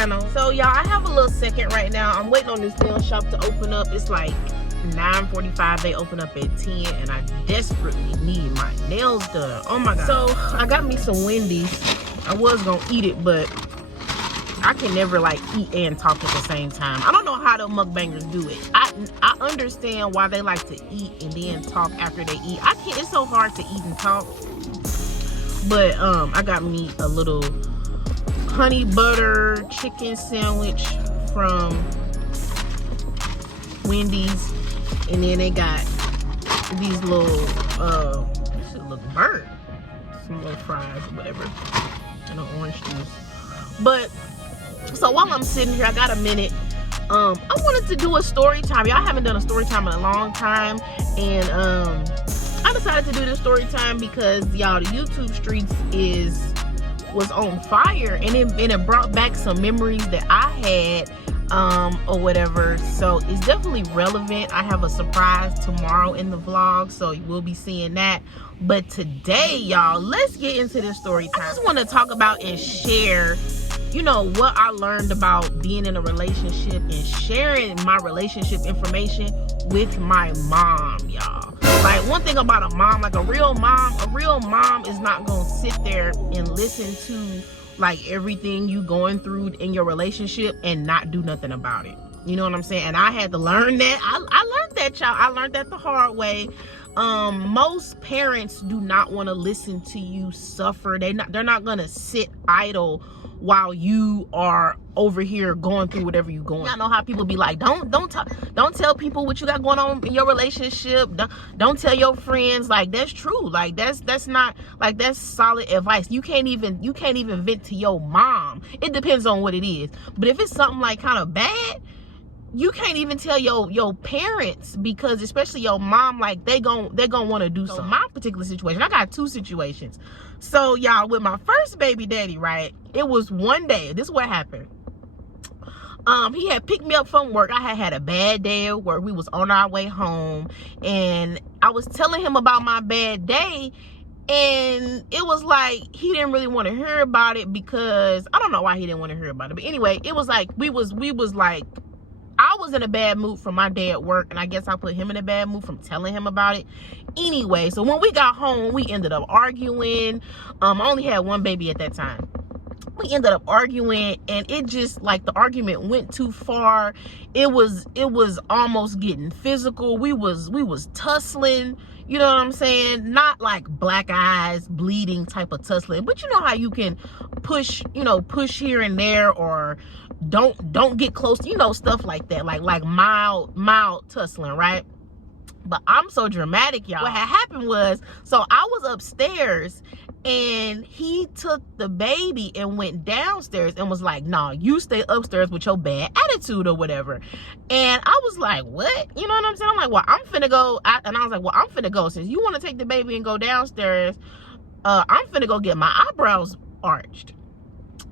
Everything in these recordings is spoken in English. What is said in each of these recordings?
channel. So y'all, I have a little second right now. I'm waiting on this nail shop to open up. It's like 9:45. They open up at 10, and I desperately need my nails done. Oh my god. So I got me some Wendy's. I was gonna eat it, but I can never like eat and talk at the same time. I don't know how the mukbangers do it. I understand why they like to eat and then talk after they eat. I can't. It's so hard to eat and talk. But I got me a little honey butter chicken sandwich from Wendy's, and then they got these little this should look burnt, some little fries or whatever, and an orange juice. But so while I'm sitting here, I got a minute. I wanted to do a story time. Y'all haven't done a story time in a long time, and I decided to do this story time because y'all, the YouTube streets was on fire, and it brought back some memories that I had or whatever. So it's definitely relevant. I have a surprise tomorrow in the vlog, so we'll be seeing that. But today, y'all, let's get into this story time. I just want to talk about and share, you know, what I learned about being in a relationship and sharing my relationship information with my mom, y'all. Like, one thing about a mom, like a real mom is not gonna sit there and listen to like everything you going through in your relationship and not do nothing about it. You know what I'm saying? And I had to learn that. I learned that, y'all. I learned that the hard way. Most parents do not want to listen to you suffer. They're not gonna sit idle while you are over here going through whatever you're going. I know how people be like, don't tell people what you got going on in your relationship. Don't tell your friends. Like, that's true. Like, that's not, like, that's solid advice. You can't even vent to your mom. It depends on what it is. But if it's something like kind of bad, you can't even tell your parents, because especially your mom, like they gon' want to do something. My particular situation, I got two situations. So y'all, with my first baby daddy, right, it was one day, this is what happened. He had picked me up from work. I had a bad day at work. We was on our way home, and I was telling him about my bad day, and it was like he didn't really want to hear about it, because I don't know why he didn't want to hear about it. But anyway, it was like we was like, I was in a bad mood from my day at work, and I guess I put him in a bad mood from telling him about it. Anyway, so when we got home, we ended up arguing. I only had one baby at that time. We ended up arguing, and it just, like, the argument went too far. It was almost getting physical. We was tussling. You know what I'm saying? Not like black eyes, bleeding type of tussling, but you know how you can push here and there, or don't get close, you know, stuff like that, like mild tussling, right? But I'm so dramatic, y'all. What had happened was, so I was upstairs, and he took the baby and went downstairs and was like, nah, you stay upstairs with your bad attitude or whatever. And I was like, what? You know what I'm saying? I'm like, well, I'm finna go. And I was like, well, I'm finna go. Since you want to take the baby and go downstairs, I'm finna go get my eyebrows arched.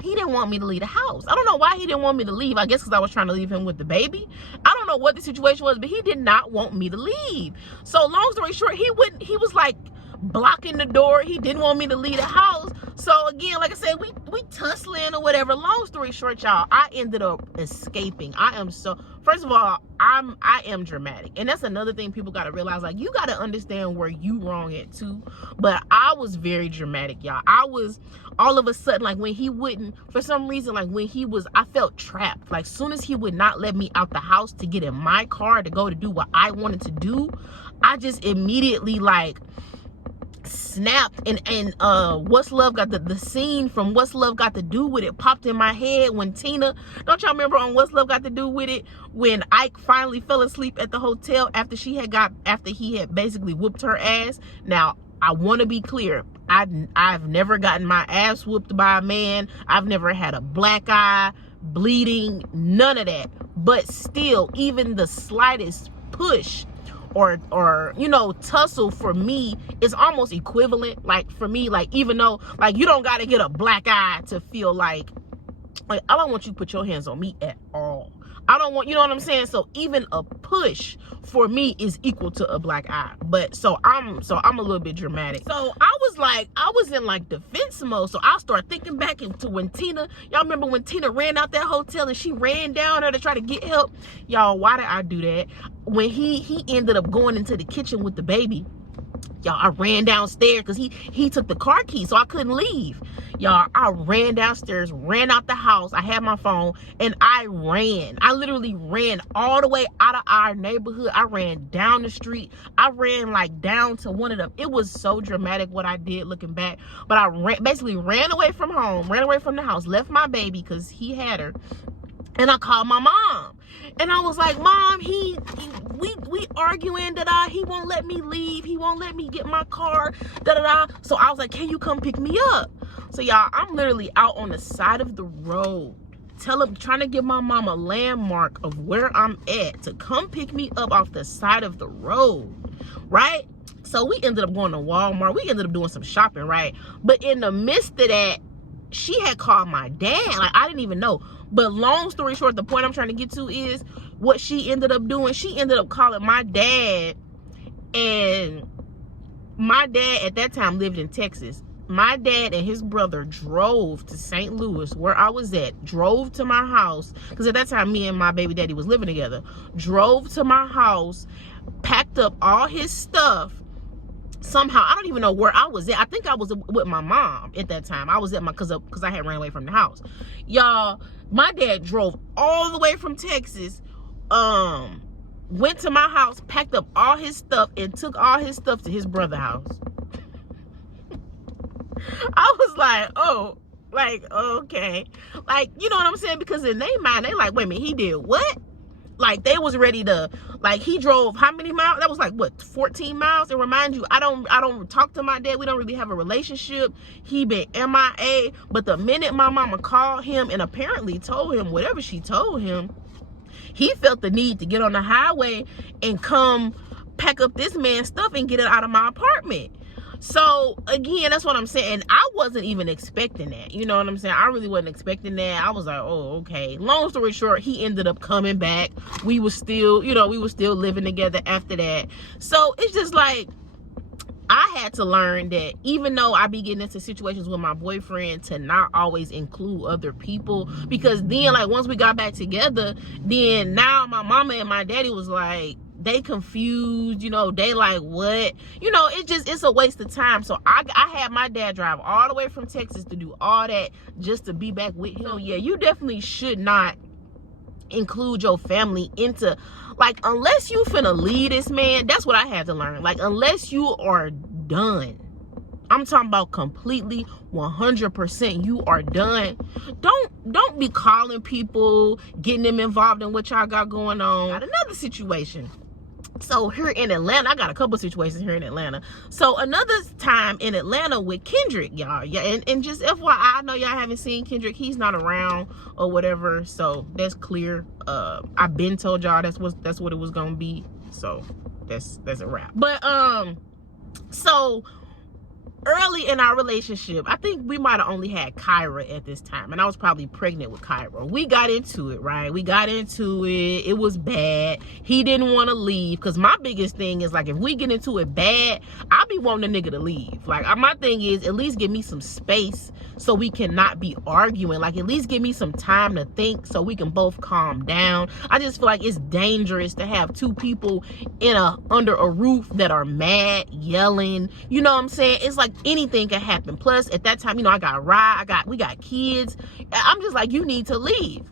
He didn't want me to leave the house. I don't know why he didn't want me to leave. I guess because I was trying to leave him with the baby. I don't know what the situation was, but he did not want me to leave. So long story short, he was like blocking the door. He didn't want me to leave the house. So again, like I said, we tussling or whatever. Long story short, y'all, I ended up escaping. First of all, I am dramatic. And that's another thing people got to realize. Like, you got to understand where you wrong at too. But I was very dramatic, y'all. I was, all of a sudden, like, when he wouldn't, for some reason, like when he was, I felt trapped. Like, soon as he would not let me out the house to get in my car to go to do what I wanted to do, I just immediately, like, snapped. And What's Love Got the scene from What's Love Got to Do With It popped in my head when Tina, don't y'all remember on What's Love Got to Do With It, when Ike finally fell asleep at the hotel after he had basically whooped her ass. Now, I want to be clear, I've never gotten my ass whooped by a man. I've never had a black eye, bleeding, none of that. But still, even the slightest push or you know, tussle for me is almost equivalent. Like, for me, like, even though, like, you don't got to get a black eye to feel like I don't want you to put your hands on me at all. I don't want, you know what I'm saying? So even a push for me is equal to a black eye. But so I'm a little bit dramatic. So I was I was in like defense mode. So I started thinking back into when Tina, y'all remember when Tina ran out that hotel and she ran down there to try to get help? Y'all, why did I do that? When he ended up going into the kitchen with the baby, y'all, I ran downstairs because he took the car key, so I couldn't leave. Y'all, I ran downstairs, ran out the house. I had my phone, and I literally ran all the way out of our neighborhood. I ran down the street. I ran like down to one of them. It was so dramatic what I did looking back. But I basically ran away from home, ran away from the house, left my baby because he had her. And I called my mom. And I was like, Mom, we arguing, he won't let me leave. He won't let me get my car, So I was like, can you come pick me up? So y'all, I'm literally out on the side of the road, trying to give my mom a landmark of where I'm at to come pick me up off the side of the road, right? So we ended up going to Walmart. We ended up doing some shopping, right? But in the midst of that, she had called my dad. Like, I didn't even know. But long story short, the point I'm trying to get to is what she ended up doing. She ended up calling my dad, and my dad at that time lived in Texas. My dad and his brother drove to St. Louis, where I was at, drove to my house, because at that time, me and my baby daddy was living together, drove to my house, packed up all his stuff. Somehow, I don't even know where I was at. I think I was with my mom at that time. I was at because I had ran away from the house. Y'all, my dad drove all the way from Texas, went to my house, packed up all his stuff, and took all his stuff to his brother's house. I was like, oh, like, okay. Like, you know what I'm saying? Because in their mind, they like, wait a minute, he did what? Like, they was ready to, like, he drove how many miles? That was like, what, 14 miles? And remind you, I don't talk to my dad. We don't really have a relationship. He been MIA. But the minute my mama called him and apparently told him whatever she told him, he felt the need to get on the highway and come pack up this man's stuff and get it out of my apartment. So again, that's what I'm saying. I wasn't even expecting that. You know what I'm saying? I really wasn't expecting that. I was like, oh, okay. Long story short, he ended up coming back. We were still, living together after that. So it's just like, I had to learn that even though I be getting into situations with my boyfriend, to not always include other people, because then, like, once we got back together, then now my mama and my daddy was like, they confused, they like, what? It's a waste of time. So I had my dad drive all the way from Texas to do all that just to be back with him. So yeah, you definitely should not include your family into, like, unless you finna leave this man. That's what I had to learn. Like, unless you are done, I'm talking about completely 100%, you are done. Don't be calling people, getting them involved in what y'all got going on. Got another situation. So here in Atlanta, I got a couple situations here in Atlanta. So another time in Atlanta with Kendrick, y'all. Yeah, and just FYI, I know y'all haven't seen Kendrick. He's not around or whatever. So that's clear. I've been told y'all that's what it was gonna be. So that's a wrap. But so early in our relationship, I think we might have only had Kyra at this time, and I was probably pregnant with Kyra. We got into it, right? We got into it. It was bad. He didn't want to leave, because my biggest thing is, like, if we get into it bad, I be wanting a nigga to leave. Like, my thing is, at least give me some space so we cannot be arguing. Like, at least give me some time to think so we can both calm down. I just feel like it's dangerous to have two people under a roof that are mad, yelling. You know what I'm saying? It's like anything can happen. Plus, at that time, I got we got kids. I'm just like, you need to leave.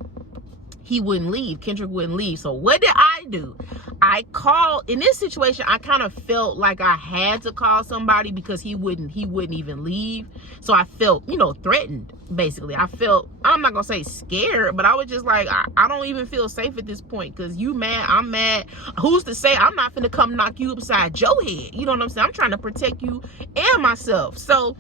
He wouldn't leave. Kendrick wouldn't leave. So what did I do? I called. In this situation, I kind of felt like I had to call somebody because he wouldn't even leave. So I felt, threatened, basically. I felt, I'm not gonna say scared, but I was just like, I don't even feel safe at this point, because you mad, I'm mad. Who's to say I'm not finna come knock you upside your head? You know what I'm saying? I'm trying to protect you and myself. So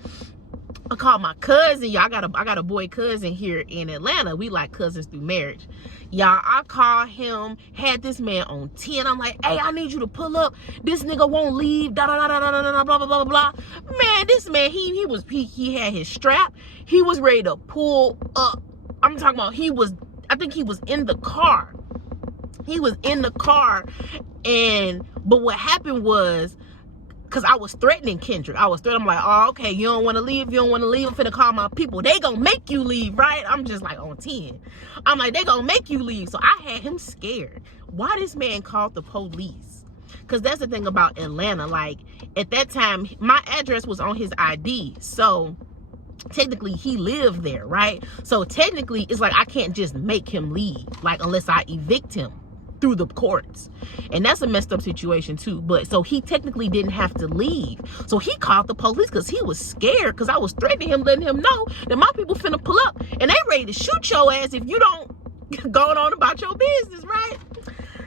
I called my cousin. Y'all, I got a boy cousin here in Atlanta. We like cousins through marriage. Y'all, I called him, had this man on 10. I'm like, hey, I need you to pull up. This nigga won't leave. Da da da da da da blah blah blah blah. Man, this man, he had his strap. He was ready to pull up. I'm talking about I think he was in the car. He was in the car, but what happened was, because I was threatening Kendrick. I was threatening, I'm like, oh, okay, you don't want to leave, I'm finna call my people. They gonna make you leave, right? I'm just like on 10. I'm like, they gonna make you leave. So I had him scared. Why this man called the police? Because that's the thing about Atlanta. Like, at that time, my address was on his ID. So technically he lived there, right? So technically it's like I can't just make him leave, like, unless I evict him through the courts. And that's a messed up situation too. But so he technically didn't have to leave. So he called the police because he was scared, because I was threatening him, letting him know that my people finna pull up and they ready to shoot your ass if you don't go on about your business, right?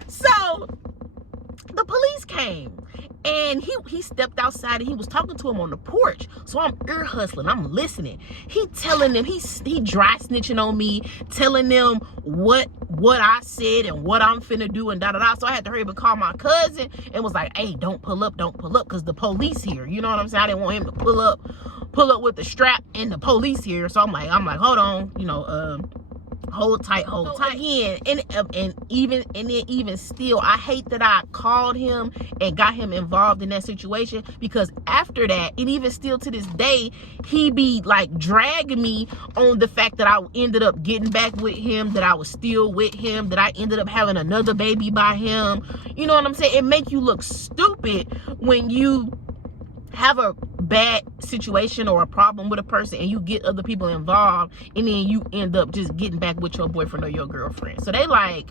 So the police came and he stepped outside and he was talking to him on the porch. So I'm ear hustling, I'm listening. He telling them, he dry snitching on me, telling them what I said and what I'm finna do and da-da-da. So I had to hurry up and call my cousin and was like, hey, don't pull up, because the police here. You know what I'm saying? I didn't want him to pull up with the strap and the police here. So I'm like, hold on, hold tight. Again, and even still, I hate that I called him and got him involved in that situation, because after that, and even still to this day, he be like dragging me on the fact that I ended up getting back with him, that I was still with him, that I ended up having another baby by him. You know what I'm saying? It make you look stupid when you have a bad situation or a problem with a person and you get other people involved, and then you end up just getting back with your boyfriend or your girlfriend. So they like,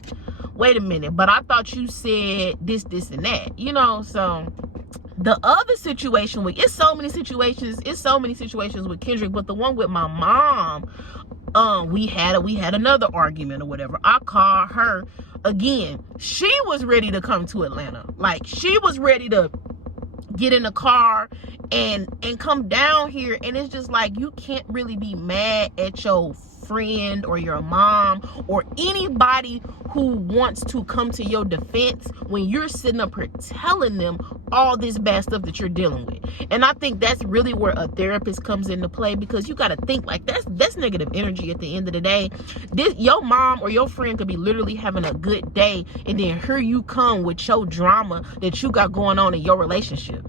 wait a minute, but I thought you said this and that, So the other situation with, it's so many situations with Kendrick, but the one with my mom, we had another argument or whatever. I called her again. She was ready to come to Atlanta. Like, she was ready to get in the car and come down here. And it's just like, you can't really be mad at your friend or your mom or anybody who wants to come to your defense when you're sitting up here telling them all this bad stuff that you're dealing with. And I think that's really where a therapist comes into play, because you got to think, like, that's negative energy at the end of the day. Your mom or your friend could be literally having a good day, and then here you come with your drama that you got going on in your relationship.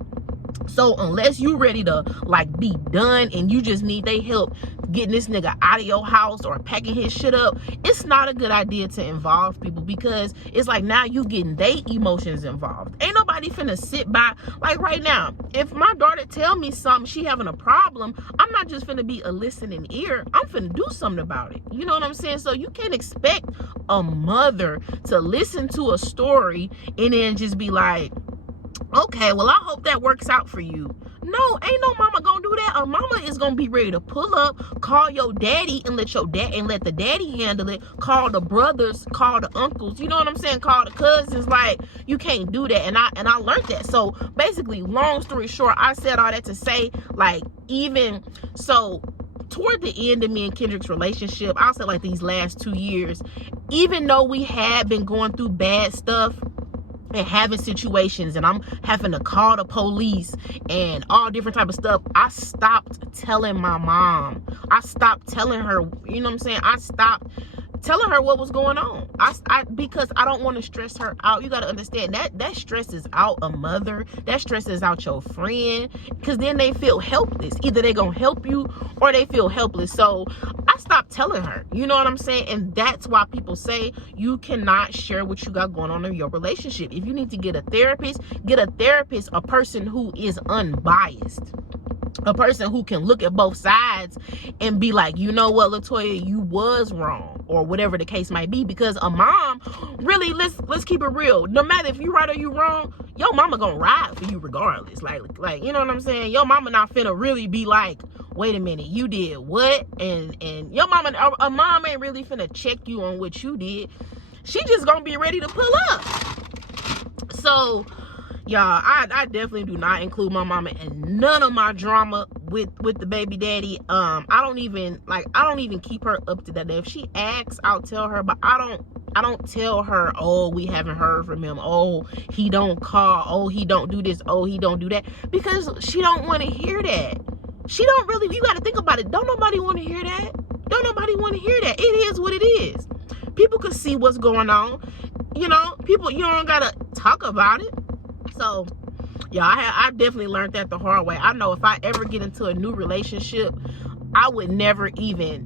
So unless you ready to like be done and you just need their help getting this nigga out of your house or packing his shit up, it's not a good idea to involve people, because it's like now you getting their emotions involved. Ain't nobody finna sit by. Like right now, if my daughter tell me something, she having a problem, I'm not just finna be a listening ear. I'm finna do something about it. You know what I'm saying? So you can't expect a mother to listen to a story and then just be like, okay, well, I hope that works out for you. No, ain't no mama gonna do that. A mama is gonna be ready to pull up, call your daddy and let the daddy handle it. Call the brothers, call the uncles. You know what I'm saying? Call the cousins. Like, you can't do that. And I learned that. So basically, long story short, I said all that to say, like, even so, toward the end of me and Kendrick's relationship, I'll say like these last 2 years, even though we had been going through bad stuff and having situations and I'm having to call the police and all different type of stuff, I stopped telling my mom. I stopped telling her, you know what I'm saying? I stopped telling her what was going on. Because I don't want to stress her out. You got to understand that stresses out a mother. That stresses out your friend, because then they feel helpless. Either they gonna help you or they feel helpless. So I stopped telling her, you know what I'm saying? And that's why people say you cannot share what you got going on in your relationship. If you need to get a therapist, a person who is unbiased. A person who can look at both sides and be like, you know what, Latoya, you was wrong, or whatever the case might be. Because a mom, really, let's keep it real. No matter if you right or you wrong, your mama gonna ride for you regardless. Like, you know what I'm saying? Your mama not finna really be like, wait a minute, you did what? And your mama, a mom ain't really finna check you on what you did. She just gonna be ready to pull up. So, y'all, I definitely do not include my mama in none of my drama with the baby daddy. I don't even keep her up to that. If she asks, I'll tell her, but I don't tell her, oh, we haven't heard from him, oh, he don't call, oh, he don't do this, oh, he don't do that, because she don't want to hear that. She don't really, you got to think about it. Don't nobody want to hear that. Don't nobody want to hear that. It is what it is. People can see what's going on. You know, people, you don't got to talk about it. So Yeah, I definitely learned that the hard way. I know if I ever get into a new relationship, I would never even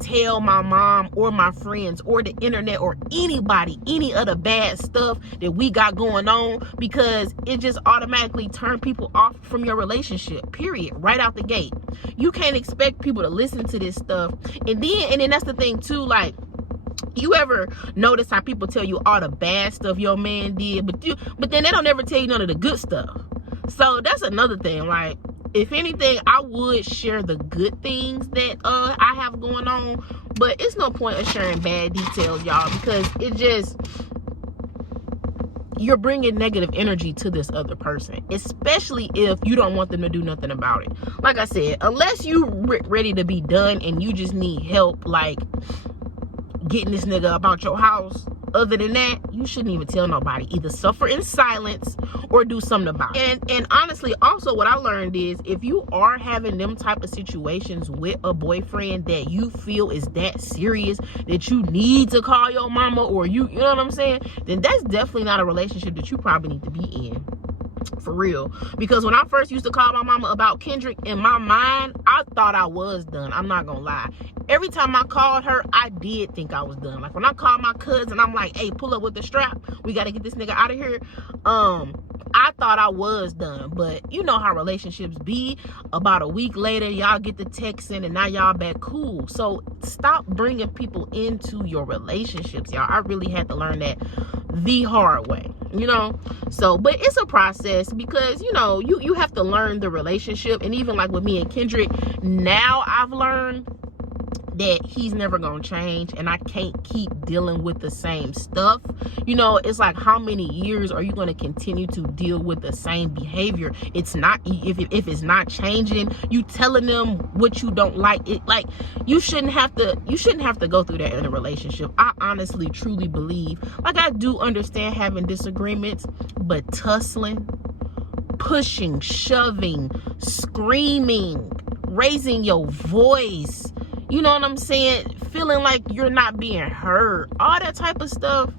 tell my mom or my friends or the internet or anybody any of the bad stuff that we got going on, because it just automatically turn people off from your relationship, period, right out the gate. You can't expect people to listen to this stuff. And then that's the thing too, like, you ever notice how people tell you all the bad stuff your man did, but then they don't ever tell you none of the good stuff? So that's another thing. Like, if anything, I would share the good things that I have going on, but it's no point of sharing bad details, y'all, because it just, you're bringing negative energy to this other person, especially if you don't want them to do nothing about it. Like I said, unless you ready to be done and you just need help, like getting this nigga about your house. Other than that, you shouldn't even tell nobody. Either suffer in silence or do something about it. And honestly, also what I learned is, if you are having them type of situations with a boyfriend that you feel is that serious that you need to call your mama, or you know what I'm saying, then that's definitely not a relationship that you probably need to be in. For real. Because when I first used to call my mama about Kendrick, in my mind, I thought I was done. I'm not gonna lie. Every time I called her, I did think I was done. Like, when I called my cousin, I'm like, hey, pull up with the strap. We got to get this nigga out of here. I thought I was done. But you know how relationships be. About a week later, y'all get the texting and now y'all back cool. So stop bringing people into your relationships, y'all. I really had to learn that the hard way, you know. So, but it's a process, because you know, you have to learn the relationship. And even like with me and Kendrick, now I've learned that he's never gonna change, and I can't keep dealing with the same stuff. You know, it's like, how many years are you gonna continue to deal with the same behavior? It's not, if it's not changing, you telling them what you don't like, it, like, you shouldn't have to go through that in a relationship. I honestly truly believe, like, I do understand having disagreements, but tussling, pushing, shoving, screaming, raising your voice, you know what I'm saying, feeling like you're not being heard, all that type of stuff,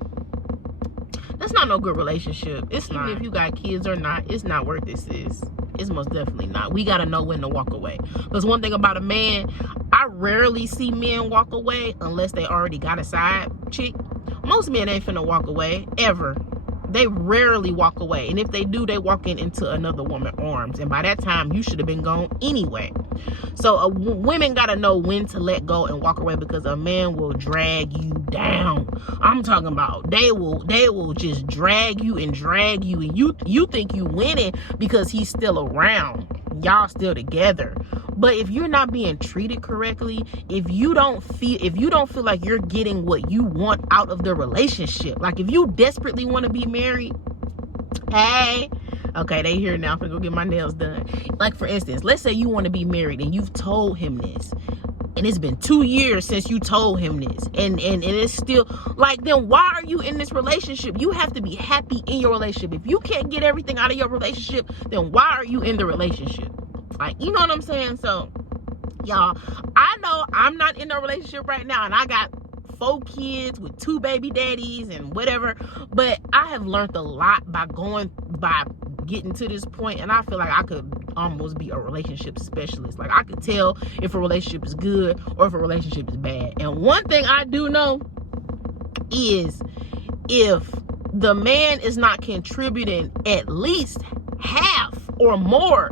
that's not no good relationship. It's not. Even if you got kids or not, it's not worth it, sis. It's most definitely not. We got to know when to walk away. Because one thing about a man, I rarely see men walk away unless they already got a side chick. Most men ain't finna walk away, ever. They rarely walk away. And if they do, they walk into another woman's arms. And by that time, you should have been gone anyway. So women got to know when to let go and walk away, because a man will drag you down. I'm talking about they will just drag you. And you think you winning because he's still around. Y'all still together. But if you're not being treated correctly, if you don't feel like you're getting what you want out of the relationship, like if you desperately want to be married, hey, okay, they here now, I'm gonna go get my nails done. Like, for instance, let's say you want to be married and you've told him this, and it's been 2 years since you told him this, and it's still like, then why are you in this relationship? You have to be happy in your relationship. If you can't get everything out of your relationship, then why are you in the relationship? Like, you know what I'm saying? So, y'all, I know I'm not in a relationship right now, and I got 4 kids with 2 baby daddies and whatever, but I have learned a lot by getting to this point, and I feel like I could almost be a relationship specialist. Like, I could tell if a relationship is good or if a relationship is bad. And one thing I do know is, if the man is not contributing at least half or more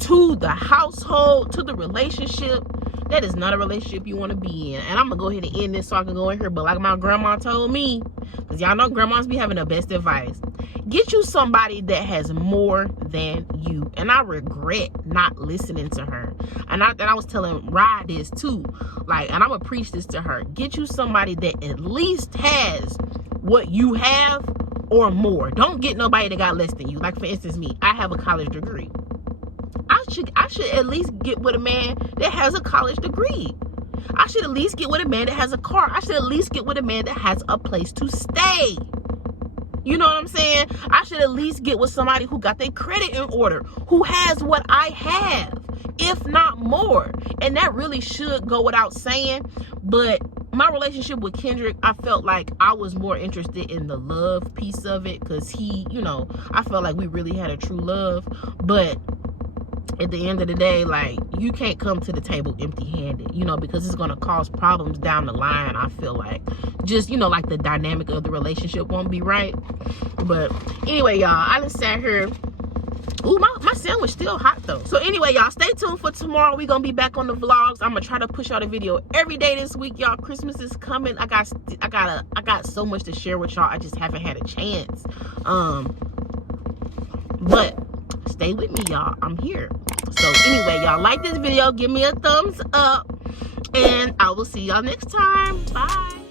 to the household, to the relationship, that is not a relationship you want to be in. And I'm gonna go ahead and end this so I can go in here. But like my grandma told me, because y'all know grandmas be having the best advice, get you somebody that has more than you. And I regret not listening to her. And I was telling Rod this too, like, and I'm gonna preach this to her: get you somebody that at least has what you have or more. Don't get nobody that got less than you. Like, for instance, me, I have a college degree. I should at least get with a man that has a college degree. I should at least get with a man that has a car. I should at least get with a man that has a place to stay. You know what I'm saying? I should at least get with somebody who got their credit in order, who has what I have, if not more. And that really should go without saying. But my relationship with Kendrick, I felt like I was more interested in the love piece of it, because he, you know, I felt like we really had a true love. But at the end of the day, like, you can't come to the table empty-handed, you know, because it's going to cause problems down the line. I feel like, just, you know, like, the dynamic of the relationship won't be right. But anyway, y'all, I just sat here. Ooh, my sandwich still hot though. So anyway, y'all, stay tuned for tomorrow. We're gonna be back on the vlogs. I'm gonna try to push out a video every day this week, y'all. Christmas is coming. I got so much to share with y'all. I just haven't had a chance. But stay with me, y'all. I'm here. So anyway, y'all, like this video, give me a thumbs up, and I will see y'all next time. Bye.